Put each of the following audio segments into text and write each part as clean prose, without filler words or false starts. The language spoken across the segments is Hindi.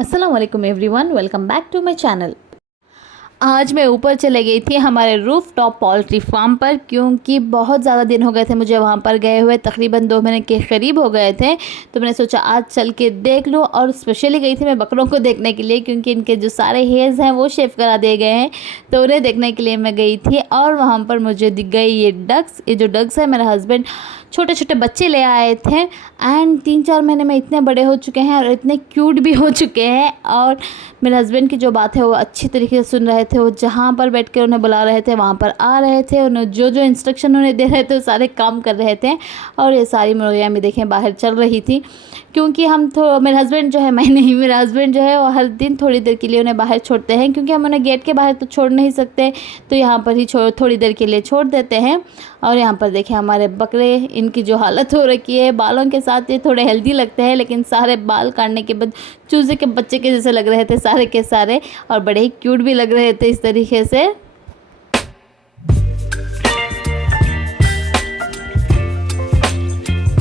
अस्सलाम वालेकुम everyone, welcome back to my channel. आज मैं ऊपर चले गई थी हमारे रूफ टॉप पोल्ट्री फार्म पर, क्योंकि बहुत ज़्यादा दिन हो गए थे मुझे वहाँ पर गए हुए, तकरीबन 2 महीने के करीब हो गए थे। तो मैंने सोचा आज चल के देख लूँ, और स्पेशली गई थी मैं बकरों को देखने के लिए, क्योंकि इनके जो सारे हेयर्स हैं वो शेव करा दिए गए हैं। तो उन्हें देखने के लिए मैं गई थी, और वहाँ पर मुझे दिख गई ये डक्स। ये जो डक्स है, मेरे हस्बैंड छोटे छोटे बच्चे ले आए थे, एंड 3-4 महीने में इतने बड़े हो चुके हैं और इतने क्यूट भी हो चुके हैं। और मेरे हस्बैंड की जो बात है वो अच्छी तरीके से सुन रहे थे। वो जहाँ पर बैठ कर उन्हें बुला रहे थे वहाँ पर आ रहे थे, उन्हें जो जो इंस्ट्रक्शन उन्हें दे रहे थे वो सारे काम कर रहे थे। और ये सारी मुर्गियाँ भी देखें बाहर चल रही थी, क्योंकि हम मेरे हस्बैंड जो है, मैं नहीं, मेरा हस्बैंड जो है वो हर दिन थोड़ी देर के लिए उन्हें बाहर छोड़ते हैं, क्योंकि हम उन्हें गेट के बाहर तो छोड़ नहीं सकते, तो यहाँ पर ही थोड़ी देर के लिए छोड़ देते हैं। और यहाँ पर देखें हमारे बकरे, इनकी जो हालत हो रखी है, बालों के साथ ये थोड़े हेल्दी लगते हैं, लेकिन सारे बाल काटने के बाद चूजे के बच्चे के जैसे लग रहे थे सारे के सारे, और बड़े ही क्यूट भी लग रहे थे इस तरीके से।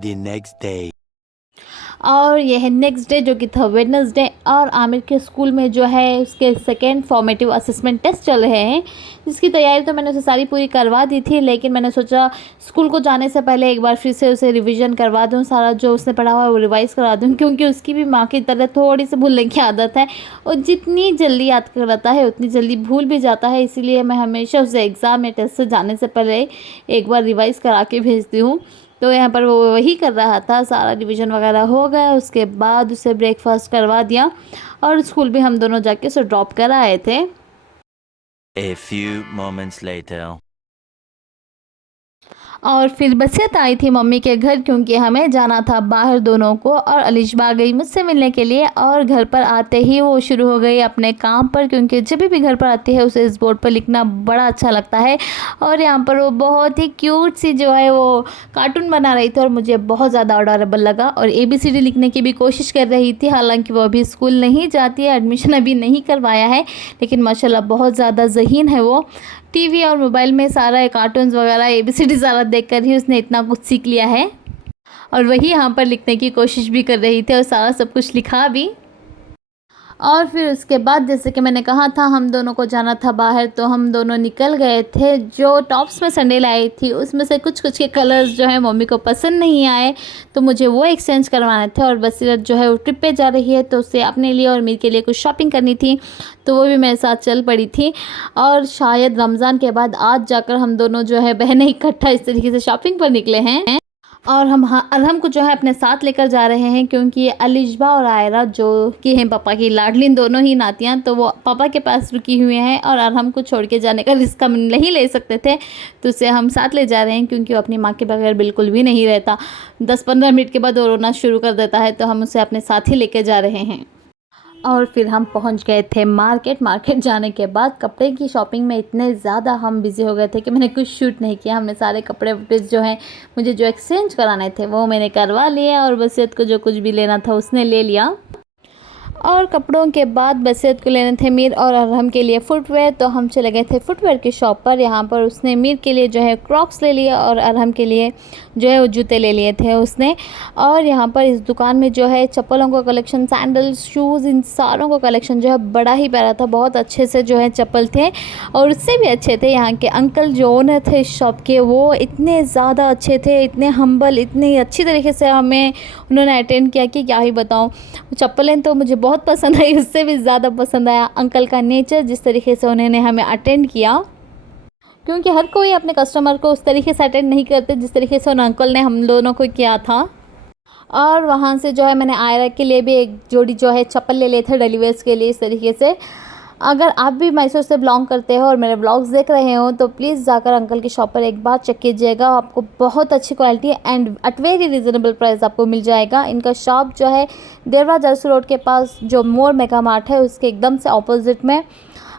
The next day. और यह है नेक्स्ट डे, जो कि था वेडनेसडे, और आमिर के स्कूल में जो है उसके सेकेंड फॉर्मेटिव असेसमेंट टेस्ट चल रहे हैं, जिसकी तैयारी तो मैंने उसे सारी पूरी करवा दी थी, लेकिन मैंने सोचा स्कूल को जाने से पहले एक बार फिर से उसे रिवीजन करवा दूं, सारा जो उसने पढ़ा हुआ है वो रिवाइज़ करा दूं, क्योंकि उसकी भी माँ की तरह थोड़ी सी भूलने की आदत है, और जितनी जल्दी याद करता है उतनी जल्दी भूल भी जाता है। इसीलिए मैं हमेशा उसे एग्ज़ाम या टेस्ट से जाने से पहले एक बार रिवाइज़ करा के भेजती हूँ। तो यहाँ पर वो वही कर रहा था, सारा रिवीजन वगैरह हो गया, उसके बाद उसे ब्रेकफास्ट करवा दिया, और स्कूल भी हम दोनों जाके उसे ड्रॉप कर आए थे। A few moments later. और फिर बसियत आई थी मम्मी के घर, क्योंकि हमें जाना था बाहर दोनों को, और अलिशबा आ गई मुझसे मिलने के लिए, और घर पर आते ही वो शुरू हो गई अपने काम पर, क्योंकि जब भी घर पर आती है उसे इस बोर्ड पर लिखना बड़ा अच्छा लगता है। और यहाँ पर वो बहुत ही क्यूट सी जो है वो कार्टून बना रही थी, और मुझे बहुत ज़्यादा अडोरेबल लगा, और ABCD लिखने की भी कोशिश कर रही थी। हालांकि वो अभी स्कूल नहीं जाती है, एडमिशन अभी नहीं करवाया है, लेकिन माशाल्लाह बहुत ज़्यादा ज़हीन है वो। टीवी और मोबाइल में सारा कार्टून्स वगैरह ABCD सारा देखकर ही उसने इतना कुछ सीख लिया है, और वही यहाँ पर लिखने की कोशिश भी कर रही थी, और सारा सब कुछ लिखा भी। और फिर उसके बाद, जैसे कि मैंने कहा था हम दोनों को जाना था बाहर, तो हम दोनों निकल गए थे। जो टॉप्स में सैंडल आई थी उसमें से कुछ कुछ के कलर्स जो है मम्मी को पसंद नहीं आए, तो मुझे वो एक्सचेंज करवाने थे। और बसीरत जो है वो ट्रिप पे जा रही है, तो उसे अपने लिए और मीर के लिए कुछ शॉपिंग करनी थी, तो वो भी मेरे साथ चल पड़ी थी। और शायद रमज़ान के बाद आज जाकर हम दोनों जो है बहनें इकट्ठा इस तरीके से शॉपिंग पर निकले हैं। और हम अरहम को जो है अपने साथ लेकर जा रहे हैं, क्योंकि अलिशबा और आयरा जो कि हैं पापा की लाडली, दोनों ही नातियाँ, तो वो पापा के पास रुकी हुई हैं, और अरहम को छोड़ के जाने का रिस्क हम नहीं ले सकते थे, तो उसे हम साथ ले जा रहे हैं, क्योंकि वो अपनी माँ के बगैर बिल्कुल भी नहीं रहता। 10-15 मिनट के बाद वो रोना शुरू कर देता है, तो हम उसे अपने साथ ही लेके जा रहे हैं। और फिर हम पहुंच गए थे मार्केट जाने के बाद कपड़े की शॉपिंग में इतने ज़्यादा हम बिज़ी हो गए थे कि मैंने कुछ शूट नहीं किया। हमने सारे कपड़े जो हैं मुझे जो एक्सचेंज कराने थे वो मैंने करवा लिए, और बसीयत को जो कुछ भी लेना था उसने ले लिया। और कपड़ों के बाद बसीयत को लेने थे मीर और अरहम के लिए फ़ुटवेयर, तो हम चले गए थे फ़ुटवेयर की शॉप पर। यहाँ पर उसने मीर के लिए जो है क्रॉक्स ले लिए, और अरहम के लिए जो है वो जूते ले लिए थे उसने। और यहाँ पर इस दुकान में जो है चप्पलों का कलेक्शन, सैंडल्स, शूज़, इन सारों का कलेक्शन जो है बड़ा ही प्यारा था। बहुत अच्छे से जो है चप्पल थे, और उससे भी अच्छे थे यहाँ के अंकल जो ओनर थे इस शॉप के, वो इतने ज़्यादा अच्छे थे, इतने हम्बल, इतनी अच्छी तरीके से हमें उन्होंने अटेंड किया कि क्या ही बताऊँ। चप्पलें तो मुझे बहुत पसंद आई, उससे भी ज़्यादा पसंद आया अंकल का नेचर, जिस तरीके से उन्होंने हमें अटेंड किया, क्योंकि हर कोई अपने कस्टमर को उस तरीके से अटेंड नहीं करते जिस तरीके से उन अंकल ने हम दोनों को किया था। और वहाँ से जो है मैंने आयरा के लिए भी एक जोड़ी जो है चप्पल ले लिए थे डेली वेयर्स के लिए इस तरीके से। अगर आप भी मैसूर से बिलोंग करते हो और मेरे ब्लॉग्स देख रहे हो, तो प्लीज़ जाकर अंकल की शॉप पर एक बार चेक कीजिएगा, आपको बहुत अच्छी quality and at very reasonable price आपको मिल जाएगा। इनका शॉप जो है देवरा जरसू रोड के पास जो मोर मेगा मार्ट है उसके एकदम से ऑपोजिट में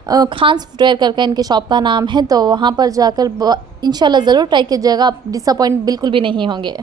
खान्स फुटवेयर करके इनके शॉप का नाम है, तो वहाँ पर जाकर इंशाल्लाह ज़रूर ट्राई कीजिएगा, आप डिसअपॉइंट बिल्कुल भी नहीं होंगे।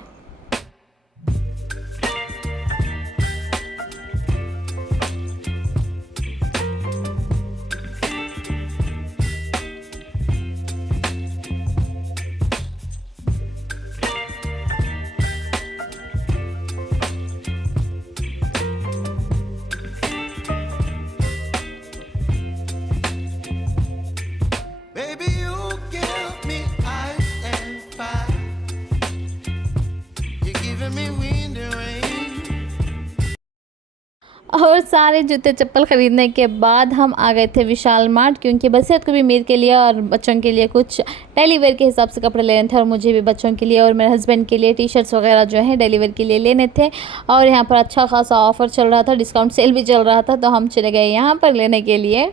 और सारे जूते चप्पल ख़रीदने के बाद हम आ गए थे विशाल मार्ट, क्योंकि बसीरत को भी मीर के लिए और बच्चों के लिए कुछ डेली वेयर के हिसाब से कपड़े लेने थे, और मुझे भी बच्चों के लिए और मेरे हस्बैंड के लिए टी शर्ट्स वगैरह जो है डेली वेयर के लिए लेने थे। और यहाँ पर अच्छा खासा ऑफ़र चल रहा था, डिस्काउंट सेल भी चल रहा था, तो हम चले गए यहाँ पर लेने के लिए।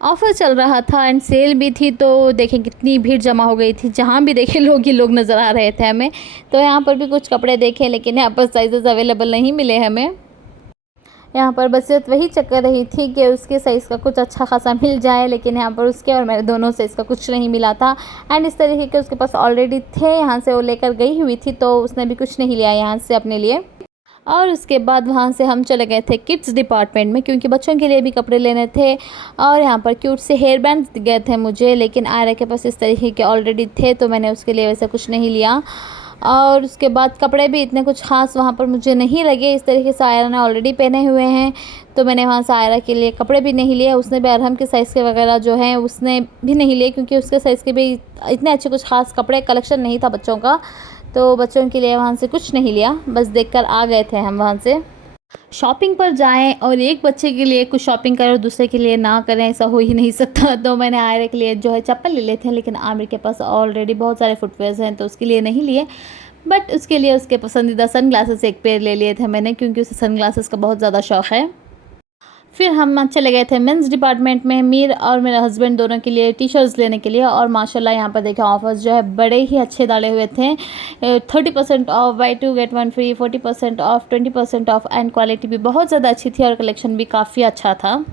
ऑफ़र चल रहा था एंड सेल भी थी, तो देखें कितनी भीड़ जमा हो गई थी, जहाँ भी देखे लोग ही लोग नज़र आ रहे थे हमें। तो यहाँ पर भी कुछ कपड़े देखे, लेकिन यहाँ पर साइज़ अवेलेबल नहीं मिले हमें। यहाँ पर बसीरत वही चेक कर रही थी कि उसके साइज़ का कुछ अच्छा खासा मिल जाए, लेकिन यहाँ पर उसके और मेरे दोनों साइज़ का कुछ नहीं मिला था। एंड इस तरीके के उसके पास ऑलरेडी थे, यहाँ से वो लेकर गई हुई थी, तो उसने भी कुछ नहीं लिया यहाँ से अपने लिए। और उसके बाद वहाँ से हम चले गए थे किड्स डिपार्टमेंट में, क्योंकि बच्चों के लिए भी कपड़े लेने थे। और यहाँ पर क्यूट से हेयर बैंड गए थे मुझे, लेकिन आयरा के पास इस तरीके के ऑलरेडी थे, तो मैंने उसके लिए वैसे कुछ नहीं लिया। और उसके बाद कपड़े भी इतने कुछ ख़ास वहाँ पर मुझे नहीं लगे, इस तरीके से आयरा ने ऑलरेडी पहने हुए हैं, तो मैंने वहाँ से आयरा के लिए कपड़े भी नहीं लिए। उसने भी अरहम के साइज़ के वगैरह जो हैं उसने भी नहीं लिए, क्योंकि उसके साइज़ के भी इतने अच्छे कुछ ख़ास कपड़े कलेक्शन नहीं था बच्चों का, तो बच्चों के लिए वहाँ से कुछ नहीं लिया, बस देखकर आ गए थे हम वहाँ से। शॉपिंग पर जाएं और एक बच्चे के लिए कुछ शॉपिंग करें और दूसरे के लिए ना करें, ऐसा हो ही नहीं सकता। तो मैंने आयरा के लिए जो है चप्पल ले लिए थे, लेकिन आमिर के पास ऑलरेडी बहुत सारे फुटवेयर्स हैं, तो उसके लिए नहीं लिए। बट उसके लिए उसके पसंदीदा सन ग्लासेस एक पेयर ले लिए थे मैंने, क्योंकि उसे सन ग्लासेस का बहुत ज़्यादा शौक़ है। फिर हम चले गए थे मेंस डिपार्टमेंट में, मीर और मेरे हस्बैंड दोनों के लिए टी शर्ट्स लेने के लिए। और माशाल्लाह यहाँ पर देखें ऑफर्स जो है बड़े ही अच्छे डाले हुए थे। 30% off, buy 2 get 1 free, 40% off, 20% off, and quality भी बहुत ज़्यादा अच्छी थी और कलेक्शन भी काफ़ी अच्छा था।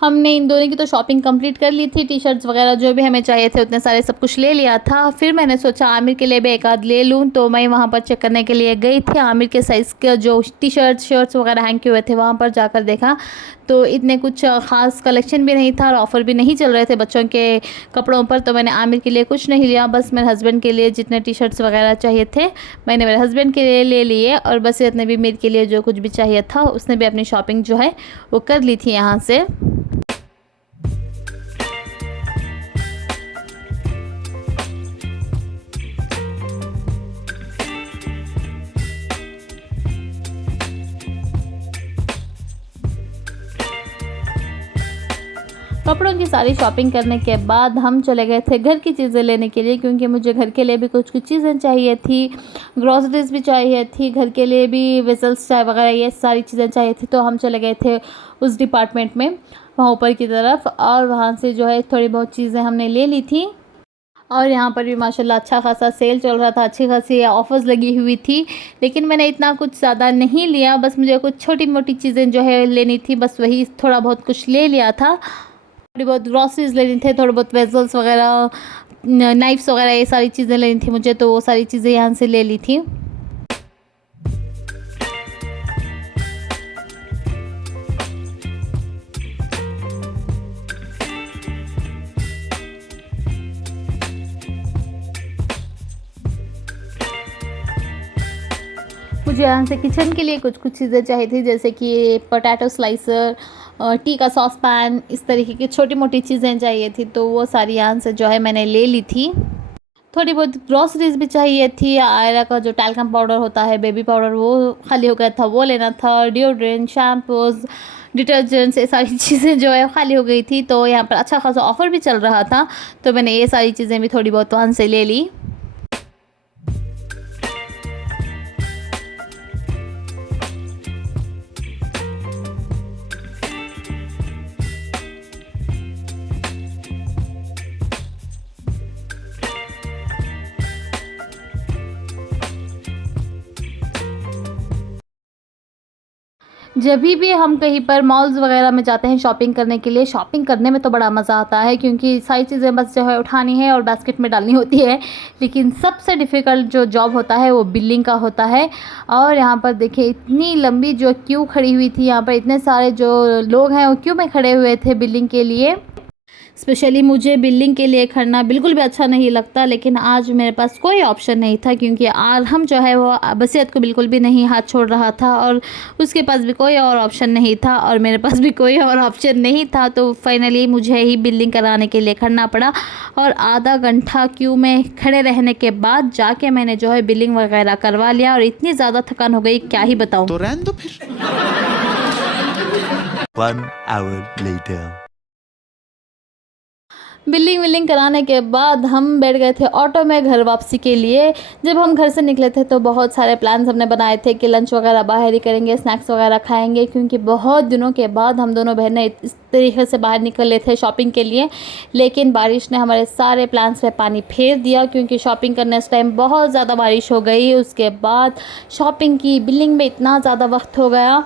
हमने इन दोनों की तो शॉपिंग कंप्लीट कर ली थी, टी शर्ट्स वगैरह जो भी हमें चाहिए थे उतने सारे सब कुछ ले लिया था। फिर मैंने सोचा आमिर के लिए भी एक आध ले लूँ, तो मैं वहाँ पर चेक करने के लिए गई थी। आमिर के साइज़ के जो टी शर्ट्स वगैरह हैंग किए हुए थे, वहाँ पर जाकर देखा तो इतने कुछ ख़ास कलेक्शन भी नहीं था और ऑफ़र भी नहीं चल रहे थे बच्चों के कपड़ों पर, तो मैंने आमिर के लिए कुछ नहीं लिया। बस मेरे हस्बैंड के लिए जितने टी शर्ट्स वगैरह चाहिए थे मैंने मेरे हस्बैंड के लिए ले लिए, और बस इतने भी मेरे के लिए जो कुछ भी चाहिए था उसने भी अपनी शॉपिंग जो है वो कर ली थी यहाँ से। कपड़ों की सारी शॉपिंग करने के बाद हम चले गए थे घर की चीज़ें लेने के लिए, क्योंकि मुझे घर के लिए भी कुछ चीज़ें चाहिए थी, ग्रॉसरीज भी चाहिए थी, घर के लिए भी वेसल्स चाय वगैरह ये सारी चीज़ें चाहिए थी। तो हम चले गए थे उस डिपार्टमेंट में वहाँ ऊपर की तरफ, और वहाँ से जो है थोड़ी बहुत चीज़ें हमने ले ली थी। और यहाँ पर भी माशाल्लाह अच्छा खासा सेल चल रहा था, अच्छी खासी ऑफ़र्स लगी हुई थी, लेकिन मैंने इतना कुछ ज़्यादा नहीं लिया। बस मुझे कुछ छोटी मोटी चीज़ें जो है लेनी थी, बस वही थोड़ा बहुत कुछ ले लिया था। थोड़ी बहुत ग्रॉसरीज लेनी थी, थोड़े बहुत वेजल्स वगैरह, नाइफ्स वगैरह ये सारी चीज़ें लेनी थी मुझे, तो वो सारी चीज़ें यहाँ से ले ली थी। मुझे यहाँ से किचन के लिए कुछ चीज़ें चाहिए थी, जैसे कि पोटैटो स्लाइसर, टी का सॉस पैन, इस तरीके की छोटी मोटी चीज़ें चाहिए थी, तो वो सारी यहाँ से जो है मैंने ले ली थी। थोड़ी बहुत ग्रॉसरीज भी चाहिए थी, आयरा का जो टैल्कम पाउडर होता है, बेबी पाउडर, वो खाली हो गया था, वो लेना था, डिओड्रेंट, शैम्पूज़, डिटर्जेंट्स, ये सारी चीज़ें जो है खाली हो गई थी। तो यहाँ पर अच्छा खासा ऑफ़र भी चल रहा था, तो मैंने ये सारी चीज़ें भी थोड़ी बहुत वहाँ से ले ली। जब भी हम कहीं पर मॉल्स वगैरह में जाते हैं शॉपिंग करने के लिए, शॉपिंग करने में तो बड़ा मज़ा आता है, क्योंकि सारी चीज़ें बस जो है उठानी है और बास्केट में डालनी होती है। लेकिन सबसे डिफ़िकल्ट जो जॉब होता है वो बिलिंग का होता है। और यहाँ पर देखिए इतनी लंबी जो क्यू खड़ी हुई थी, यहाँ पर इतने सारे जो लोग हैं वो क्यू में खड़े हुए थे बिलिंग के लिए। स्पेशली मुझे बिलिंग के लिए खड़ना बिल्कुल भी अच्छा नहीं लगता, लेकिन आज मेरे पास कोई ऑप्शन नहीं था, क्योंकि अरहम जो है वो बसीरत को बिल्कुल भी नहीं हाथ छोड़ रहा था और उसके पास भी कोई और ऑप्शन नहीं था और मेरे पास भी कोई और ऑप्शन नहीं था। तो फाइनली मुझे ही बिलिंग कराने के लिए खड़ना पड़ा, और आधा घंटा क्यू में खड़े रहने के बाद जाके मैंने जो है बिलिंग वगैरह करवा लिया, और इतनी ज़्यादा थकान हो गई क्या ही बताऊँ। तो रहने दो फिर। 1 hour later. बिलिंग विलिंग कराने के बाद हम बैठ गए थे ऑटो में घर वापसी के लिए। जब हम घर से निकले थे तो बहुत सारे प्लान्स हमने बनाए थे कि लंच वगैरह बाहर ही करेंगे, स्नैक्स वगैरह खाएंगे, क्योंकि बहुत दिनों के बाद हम दोनों बहनें इस तरीके से बाहर निकले थे शॉपिंग के लिए। लेकिन बारिश ने हमारे सारे प्लान्स पे पानी फेर दिया, क्योंकि शॉपिंग करने इस टाइम बहुत ज़्यादा बारिश हो गई। उसके बाद शॉपिंग की, बिलिंग में इतना ज़्यादा वक्त हो गया,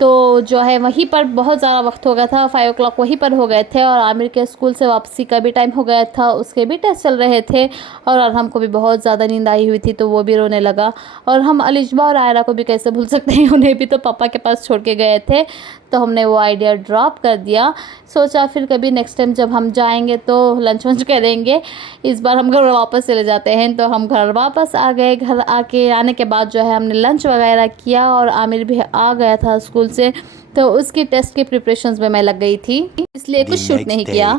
तो जो है वहीं पर बहुत ज़्यादा वक्त हो गया था। 5 o'clock वहीं पर हो गए थे और आमिर के स्कूल से वापसी का भी टाइम हो गया था, उसके भी टेस्ट चल रहे थे और हमको भी बहुत ज़्यादा नींद आई हुई थी, तो वो भी रोने लगा। और हम अलिशबा और आयरा को भी कैसे भूल सकते हैं, उन्हें भी तो पापा के पास छोड़ के गए थे, तो हमने वो आइडिया ड्रॉप कर दिया। सोचा फिर कभी नेक्स्ट टाइम जब हम जाएंगे तो लंच वंच करेंगे। इस बार हम घर वापस चले जाते हैं, तो हम घर वापस आ गए। घर आने के बाद जो है हमने लंच वगैरह किया और आमिर भी आ गया था स्कूल से, तो उसकी टेस्ट की प्रिपरेशंस में मैं लग गई थी, इसलिए कुछ शूट नहीं किया।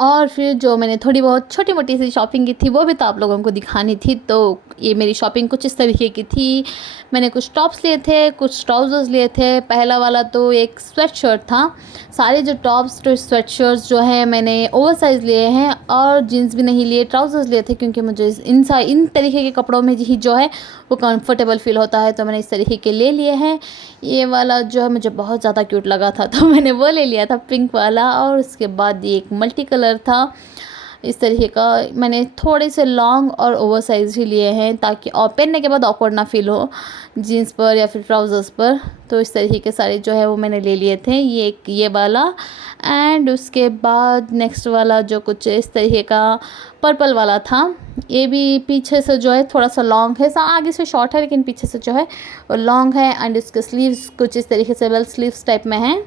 और फिर जो मैंने थोड़ी बहुत छोटी मोटी सी शॉपिंग की थी वो भी तो आप लोगों को दिखानी थी। तो ये मेरी शॉपिंग कुछ इस तरीके की थी। मैंने कुछ टॉप्स लिए थे, कुछ ट्राउज़र्स लिए थे। पहला वाला तो एक स्वेट शर्ट था। सारे जो टॉप्स तो स्वेट शर्ट्स जो है मैंने ओवर साइज़ लिए हैं, और जीन्स भी नहीं लिए, ट्राउज़र्स लिए थे, क्योंकि मुझे इन तरीके के कपड़ों में ही जो है वो कंफर्टेबल फील होता है, तो मैंने इस तरीके के ले लिए हैं। ये वाला जो है मुझे बहुत ज़्यादा क्यूट लगा था, तो मैंने वो ले लिया था, पिंक वाला। और उसके बाद ये एक मल्टी कलर था, इस तरीके का। मैंने थोड़े से लॉन्ग और ओवर साइज़ ही लिए हैं, ताकि और पहनने के बाद ऑकवर्ड ना फील हो जीन्स पर या फिर ट्राउज़र्स पर। तो इस तरीके के सारे जो है वो मैंने ले लिए थे। ये वाला, एंड उसके बाद नेक्स्ट वाला जो कुछ इस तरीके का पर्पल वाला था। ये भी पीछे से जो है थोड़ा सा लॉन्ग है, आगे से शॉर्ट है लेकिन पीछे से जो है वो लॉन्ग है। एंड इसके स्लीव्स कुछ इस तरीके से बेल स्लीव्स टाइप में हैं।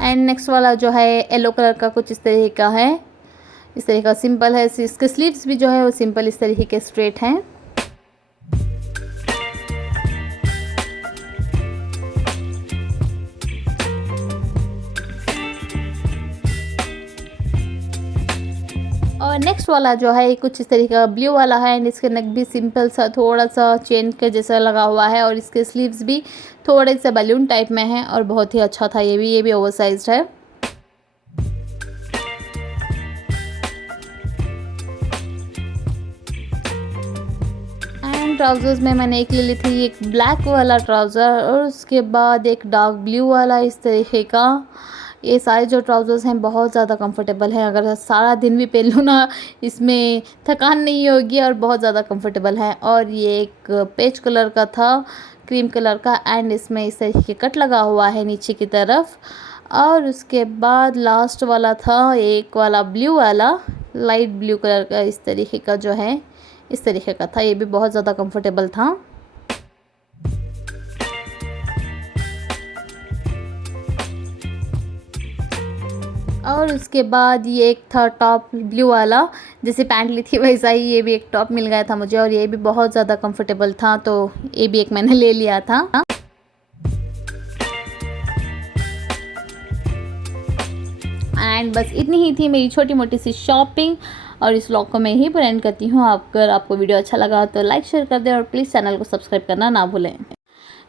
एंड नेक्स्ट वाला जो है येलो कलर का कुछ इस तरीके का है, इस तरीके का सिंपल है। इसके स्लीव्स भी जो है वो सिंपल इस तरीके के स्ट्रेट हैं। और नेक्स्ट वाला जो है कुछ इस तरीके का ब्लू वाला है, एंड इसके नेक भी सिंपल सा थोड़ा सा चेन के जैसा लगा हुआ है, और इसके स्लीव्स भी थोड़े से बलून टाइप में हैं, और बहुत ही अच्छा था। ये भी ओवर साइज्ड है। एंड ट्राउज़र्स में मैंने एक ले ली थी, एक ब्लैक वाला ट्राउज़र, और उसके बाद एक डार्क ब्लू वाला इस तरीके का। ये सारे जो ट्राउज़र्स हैं बहुत ज़्यादा कंफर्टेबल हैं, अगर सारा दिन भी पहन लूँ ना इसमें थकान नहीं होगी, और बहुत ज़्यादा कंफर्टेबल है। और ये एक पेच कलर का था, क्रीम कलर का, एंड इसमें इस तरीके के कट लगा हुआ है नीचे की तरफ। और उसके बाद लास्ट वाला था एक वाला ब्लू वाला, लाइट ब्लू कलर का इस तरीके का जो है, इस तरीके का था। ये भी बहुत ज़्यादा कंफर्टेबल था। और उसके बाद ये एक था टॉप ब्लू वाला, जैसे पैंट ली थी वैसा ही ये भी एक टॉप मिल गया था मुझे, और ये भी बहुत ज़्यादा कंफर्टेबल था, तो ये भी एक मैंने ले लिया था। एंड बस इतनी ही थी मेरी छोटी मोटी सी शॉपिंग, और इस व्लॉग को मैं यहीं पर एंड करती हूँ। अगर आपको वीडियो अच्छा लगा तो लाइक शेयर कर दें, और प्लीज़ चैनल को सब्सक्राइब करना ना भूलें।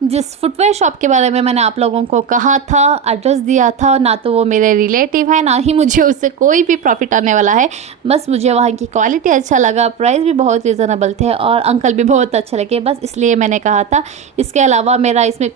जिस फुटवेयर शॉप के बारे में मैंने आप लोगों को कहा था, एड्रेस दिया था, ना तो वो मेरे रिलेटिव है, ना ही मुझे उससे कोई भी प्रॉफिट आने वाला है। बस मुझे वहाँ की क्वालिटी अच्छा लगा, प्राइस भी बहुत रीज़नेबल थे, और अंकल भी बहुत अच्छे लगे, बस इसलिए मैंने कहा था। इसके अलावा मेरा इसमें